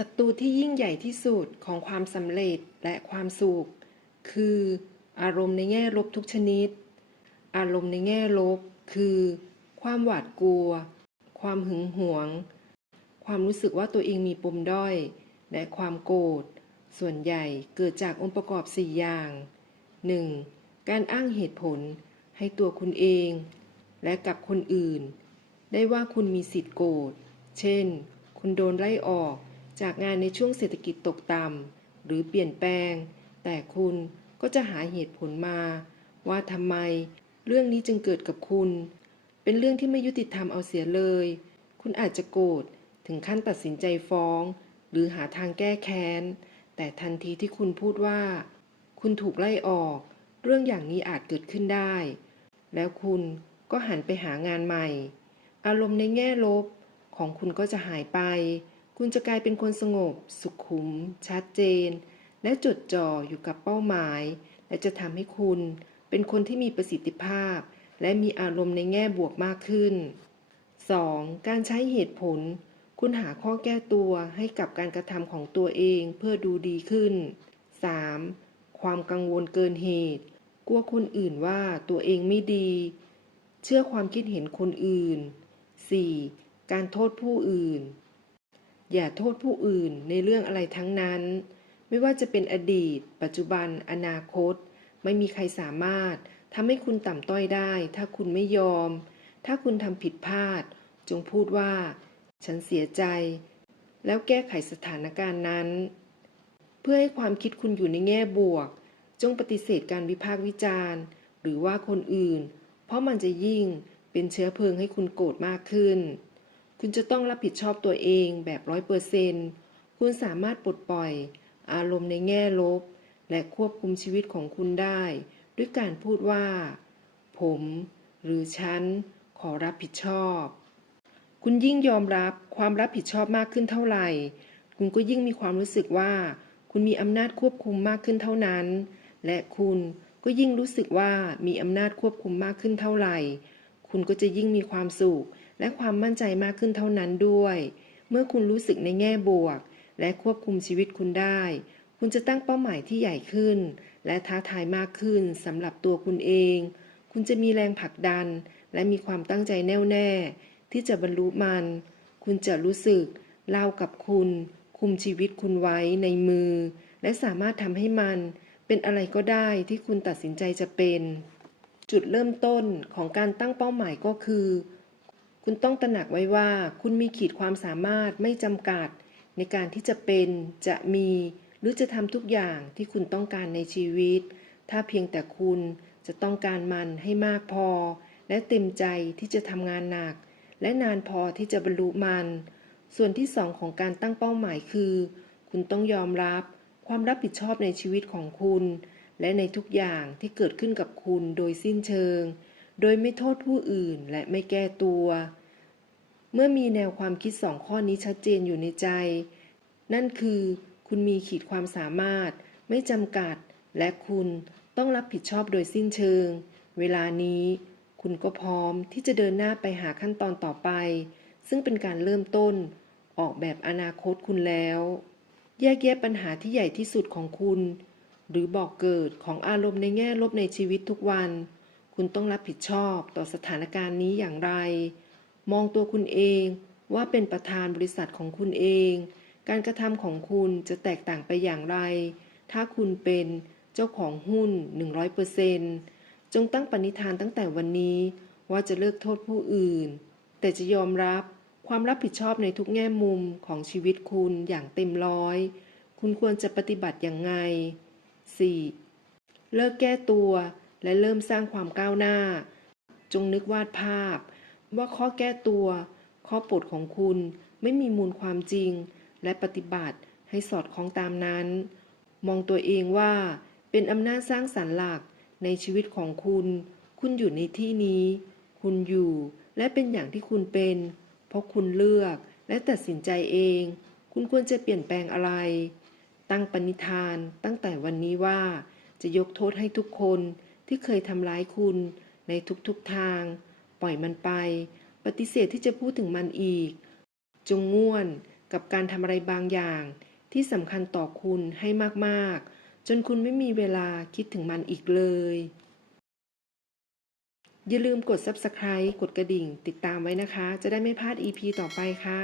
ศัตรูที่ยิ่งใหญ่ที่สุดของความสำเร็จและความสุข คืออารมณ์ในแง่ลบทุกชนิด อารมณ์ในแง่ลบ คือ ความหวาดกลัว ความหึงหวง ความรู้สึกว่าตัวเองมีปมด้อย และความโกรธ ส่วนใหญ่เกิดจากองค์ประกอบ 4 อย่าง 1. การอ้างเหตุผลให้ตัวคุณเอง และกับคนอื่น ได้ว่าคุณมีสิทธิ์โกรธ เช่น คุณโดนไล่ออก จากงานในช่วงเศรษฐกิจตกต่ำหรือเปลี่ยนแปลง แต่คุณก็จะหาเหตุผลมา ว่าทำไม เรื่องนี้จึงเกิดกับคุณ เป็นเรื่องที่ไม่ยุติธรรมเอาเสียเลย คุณอาจจะโกรธถึงขั้นตัดสินใจฟ้อง หรือหาทางแก้แค้น แต่ทันทีที่คุณพูดว่า คุณถูกไล่ออก เรื่องอย่างนี้อาจเกิดขึ้นได้ แล้วคุณก็หันไปหางานใหม่ อารมณ์ในแง่ลบของคุณก็จะหายไป คุณจะกลายเป็นคนสงบ สุขุม ชัดเจน และจดจ่ออยู่กับเป้าหมาย และจะทำให้คุณเป็นคนที่มีประสิทธิภาพ และมีอารมณ์ในแง่บวกมากขึ้น 2. การใช้เหตุผล คุณหาข้อแก้ตัวให้กับการกระทำของตัวเองเพื่อดูดีขึ้น 3. ความกังวลเกินเหตุ กลัวคนอื่นว่าตัวเองไม่ดี เชื่อความคิดเห็นคนอื่น 4. การโทษผู้อื่น อย่าโทษผู้อื่นในเรื่องอะไรทั้งนั้น ไม่ว่าจะเป็นอดีต ปัจจุบัน อนาคต ไม่มีใครสามารถทำให้คุณต่ำต้อยได้ ถ้าคุณไม่ยอม ถ้าคุณทำผิดพลาด จงพูดว่า ฉันเสียใจ แล้วแก้ไขสถานการณ์นั้น เพื่อให้ความคิดคุณอยู่ในแง่บวก จงปฏิเสธการวิพากษ์วิจารณ์ หรือว่าคนอื่น เพราะมันจะยิ่งเป็นเชื้อเพลิงให้คุณโกรธมากขึ้น คุณจะต้องรับผิดชอบตัวเองแบบร้อยเปอร์เซนคุณสามารถปลดปล่อย อารมณ์ในแง่ลบ และควบคุมชีวิตของคุณได้ ด้วยการพูดว่า ผม หรือฉัน ขอรับผิดชอบ คุณยิ่งยอมรับความรับผิดชอบมากขึ้นเท่าไหร่ คุณก็ยิ่งมีความรู้สึกว่า คุณมีอำนาจควบคุมมากขึ้นเท่านั้น และคุณก็ยิ่งรู้สึกว่ามีอำนาจควบคุมมากขึ้นเท่าไหร่ คุณก็จะยิ่งมีความสุข และความมั่นใจมากขึ้นเท่านั้นด้วย เมื่อคุณรู้สึกในแง่บวก และควบคุมชีวิตคุณได้ คุณจะตั้งเป้าหมายที่ใหญ่ขึ้น และท้าทายมากขึ้นสำหรับตัวคุณเอง คุณจะมีแรงผลักดัน และมีความตั้งใจแน่วแน่ ที่จะบรรลุมัน คุณจะรู้สึกเล่ากับคุณ คุมชีวิตคุณไว้ในมือ และสามารถทำให้มันเป็นอะไรก็ได้ที่คุณตัดสินใจจะเป็น จุดเริ่มต้นของการตั้งเป้าหมายก็คือ คุณต้องตระหนักไว้ว่า คุณมีขีดความสามารถไม่จำกัด ในการที่จะเป็น จะมี หรือจะทำทุกอย่างที่คุณต้องการในชีวิต ถ้าเพียงแต่คุณจะต้องการมันให้มากพอ และเต็มใจที่จะทำงานหนัก และนานพอที่จะบรรลุมัน ส่วนที่สองของการตั้งเป้าหมายคือ คุณต้องยอมรับความรับผิดชอบในชีวิตของคุณ และในทุกอย่างที่เกิดขึ้นกับคุณโดยสิ้นเชิง โดยไม่โทษผู้อื่นและไม่แก้ตัว เมื่อมีแนวความคิดสองข้อนี้ชัดเจนอยู่ในใจ นั่นคือ คุณมีขีดความสามารถ ไม่จำกัด และคุณต้องรับผิดชอบโดยสิ้นเชิง เวลานี้ คุณก็พร้อมที่จะเดินหน้าไปหาขั้นตอนต่อไป ซึ่งเป็นการเริ่มต้น ออกแบบอนาคตคุณแล้ว แยกแยะปัญหาที่ใหญ่ที่สุดของคุณ หรือบอกเกิดของอารมณ์ในแง่ลบในชีวิตทุกวัน คุณต้องรับผิดชอบต่อสถานการณ์นี้อย่างไร มองตัวคุณเองว่าเป็นประธานบริษัทของคุณเอง การกระทำของคุณจะแตกต่างไปอย่างไร ถ้าคุณเป็นเจ้าของหุ้น 100%จงตั้งปณิธานตั้งแต่วันนี้ว่าจะเลิกโทษผู้อื่น แต่จะยอมรับความรับผิดชอบในทุกแง่มุมของชีวิตคุณอย่างเต็มร้อย คุณควรจะปฏิบัติอย่างไง 4. เลิกแก้ตัว และเริ่มสร้างความก้าวหน้า จงนึกวาดภาพ ว่าข้อแก้ตัว ข้อปลดของคุณไม่มีมูลความจริง และปฏิบัติให้สอดคล้องตามนั้น มองตัวเองว่า เป็นอำนาจสร้างสรรค์หลักในชีวิตของคุณ คุณอยู่ในที่นี้ คุณอยู่และเป็นอย่างที่คุณเป็น เพราะคุณเลือกและตัดสินใจเอง คุณควรจะเปลี่ยนแปลงอะไร ตั้งปณิธานตั้งแต่วันนี้ว่า จะยกโทษให้ทุกคน ที่เคยทำร้ายคุณในทุกๆทาง ปล่อยมันไป ปฏิเสธที่จะพูดถึงมันอีก จงง่วนกับการทำอะไรบางอย่าง ที่สำคัญต่อคุณให้มากๆ จนคุณไม่มีเวลาคิดถึงมันอีกเลย อย่าลืมกด Subscribe กดกระดิ่ง ติดตามไว้นะคะ จะได้ไม่พลาด EP ต่อไปค่ะ